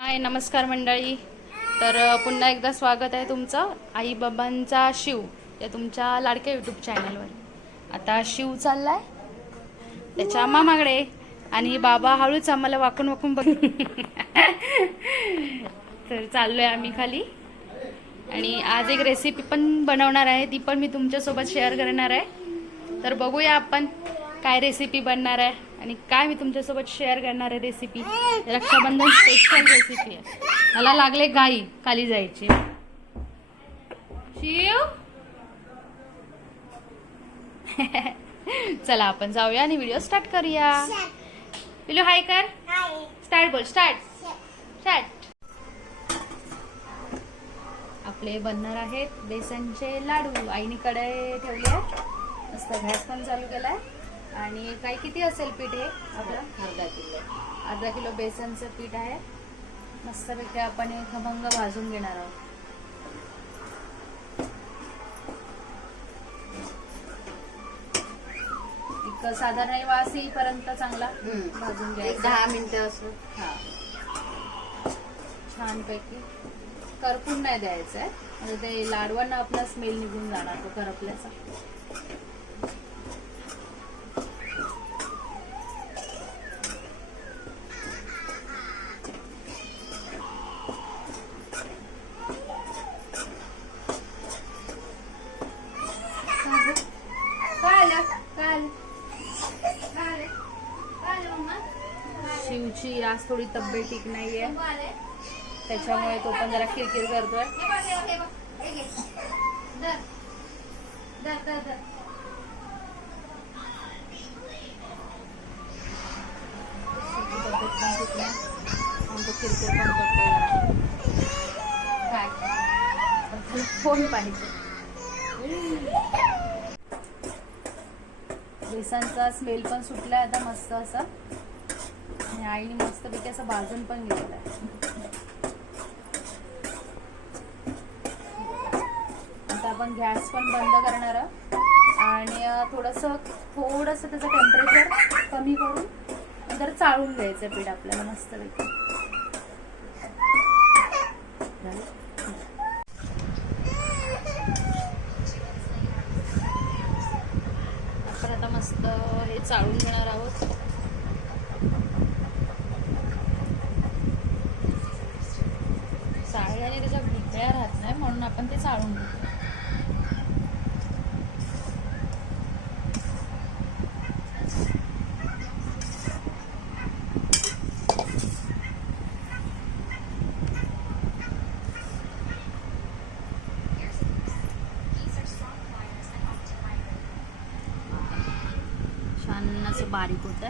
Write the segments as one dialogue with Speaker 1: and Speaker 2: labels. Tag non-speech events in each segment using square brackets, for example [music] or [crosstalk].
Speaker 1: हाय नमस्कार मंडळी. तर पुन्हा एकदा स्वागत आहे तुमचं आई बाबांचा शिव या तुमच्या लाडक्या यूट्यूब चॅनलवर आता शिव चाललाय. त्याच्या मामाकडे आणि बाबा हळूच आम्हाला वाकून वाकून बघ [laughs] तर चाललोय आम्ही खाली. आणि आज एक रेसिपी पण बनवणार आहे. ती पण मी तुमच्यासोबत शेअर करणार आहे. तर बघूया आपण काय रेसिपी बनणार आहे. आणि काय मी तुमच्यासोबत शेअर करणार आहे रेसिपी रक्षाबंधन स्पेशल रेसिपी आहे. मला लागले गाई खाली जायची. शिव? [laughs] चला आपण जाऊया आणि व्हिडिओ स्टार्ट करूया. पिलू हाय कर. स्टार्ट बोल स्टार्ट स्टार्ट आपले बनणार आहेत बेसनचे लाडू. आईने कढई ठेवले मस्त गॅस पण चालू केलाय. आणि काय किती असेल पीठ हे? आपलं अर्धा किलो. अर्धा किलो बेसनचं पीठ आहे. मस्तपैकी आपण हे खमंग भाजून घेणार आहोत. एक साधारण वास येईपर्यंत चांगला भाजून घ्यायचा.
Speaker 2: दहा मिनिटं असं.
Speaker 1: हा. छानपैकी. करपून नाही द्यायचं आहे म्हणजे ते लाडवांना आपला स्मेल निघून जाणार तो करपल्याचा. आज थोडी तब्येत ठीक नाहीये. त्याच्यामुळे तो पण जरा किरकिर करतोय. पण नाही. तो किरकिर करतोय. काय? फोन पाहिजे. बेसनचा स्मेल पण सुटलाय आता मस्त असा. आणि आईने मस्तपैकी असं भाजून पण घेतलं आता आपण गॅस पण बंद करणार आहोत. आणि अं, थोडंसं थोडंसं त्याचं टेम्परेचर कमी करून नंतर चाळून घ्यायचं पीठ आपल्याला मस्तपैकी. आपण आता मस्त हे चाळून घेणार आहोत. आपण ते चाळून घेतो छान असं बारीक होत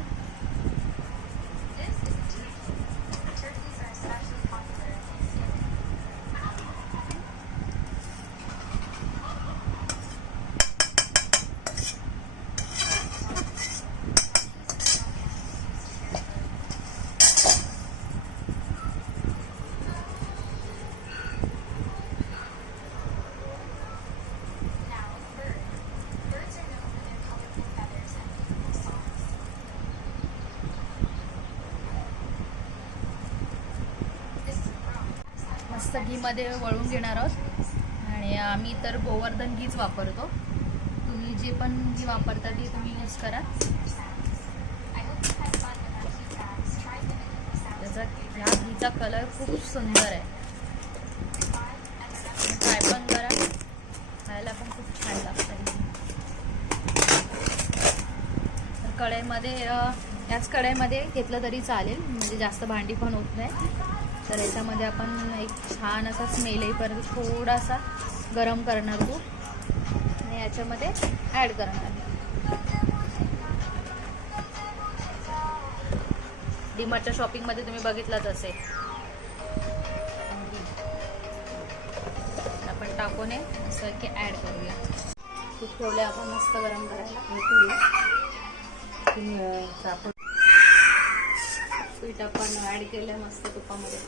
Speaker 1: मस्त घीमध्ये वळून घेणार आहोत. आणि आम्ही तर गोवर्धन घीच वापरतो. तुम्ही जे पण घी वापरता ती तुम्ही यूज करा. त्याचा ह्या घीचा कलर खूप सुंदर आहे. ट्राय पण करा. खायला पण खूप छान लागतं तर कढईमध्ये याच कढईमध्ये घेतलं तरी चालेल. म्हणजे जास्त भांडी पण होत नाही. तर याच्यामध्ये आपण एक छान असा स्मेल येईपर्यंत थोडासा गरम करणार तो. आणि याच्यामध्ये ॲड करणार. डीमार्टच्या शॉपिंगमध्ये तुम्ही बघितलंच असेल. आपण टाकून असं की ॲड करूया. तूप ठेवले आपण मस्त गरम करायला. पीठ आपण ऍड केलं मस्त तुपामध्ये.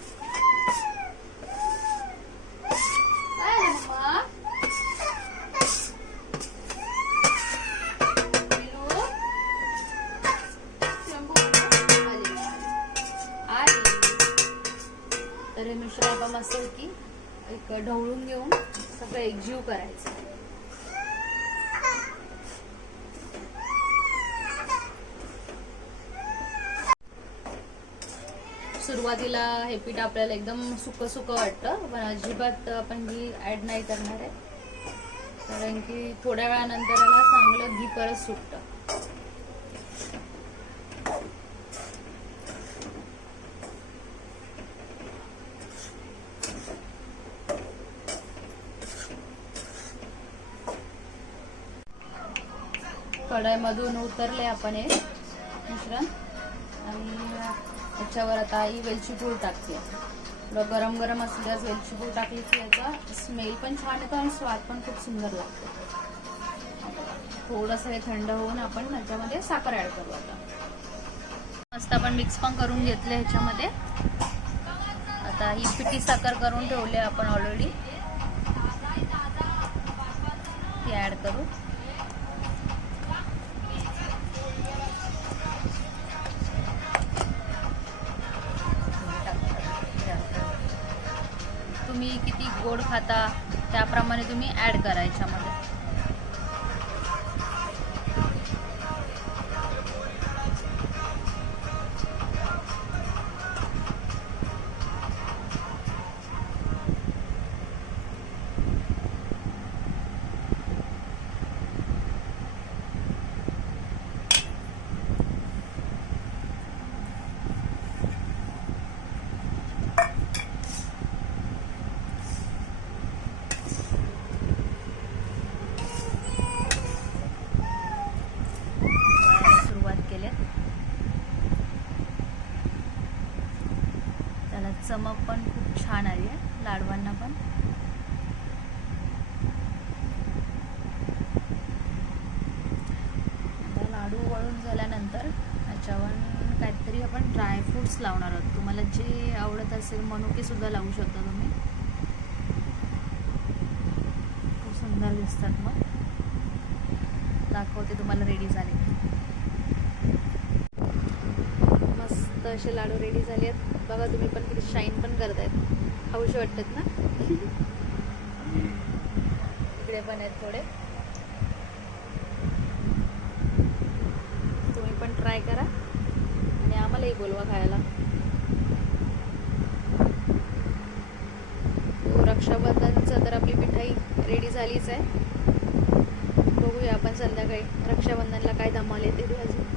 Speaker 1: तर हे मिश्रण आपण मस्त की एक ढवळून घेऊन सगळं एकजीव करायचं. सुरुवातीला हे पीठ आपल्याला एकदम सुकं सुकं वाटतं पण अजिबात आपण घी ऍड नाही करणार आहे. कारण की थोड्या वेळानंतर याला चांगलं घी परत सुटतं. कढाईमधून उतरले आपण हे मिश्रण. आणि याच्यावर आता ही वेलची पूड टाकते. थोडं गरम गरम असल्यास वेलची पूड टाकली की याचा स्मेल पण छान येतो आणि स्वाद पण खूप सुंदर लागतो. थोडंसं हे थंड होऊन आपण याच्यामध्ये साखर ऍड करू आता. मस्त आपण मिक्स पण करून घेतले ह्याच्यामध्ये. आता ही पिठी साखर करून ठेवली आपण ऑलरेडी ती ऍड करू. तुम्ही किती गोड खाता त्याप्रमाणे तुम्ही ॲड करा चमक पण खूप छान आली आहे लाडवांना पण. लाडू वळून झाल्यानंतर त्याच्यावर काहीतरी आपण ड्रायफ्रुट्स लावणार आहोत. तुम्हाला जे आवडत असेल मनुकेसुद्धा लावू शकता तुम्ही. खूप सुंदर दिसतात मग. दाखवते तुम्हाला रेडी झाले. मस्त असे लाडू रेडी झाले आहेत. बघा तुम्ही पण किती शाईन पण करतायत. खाऊशी वाटतात ना? इकडे पण आहेत थोडे. तुम्ही पण ट्राय करा. आणि आम्हालाही बोलवा खायला. हो, रक्षाबंधनचं तर आपली मिठाई रेडी झालीच आहे. बघूया आपण संध्याकाळी रक्षाबंधनला काय धमाल येते अजून.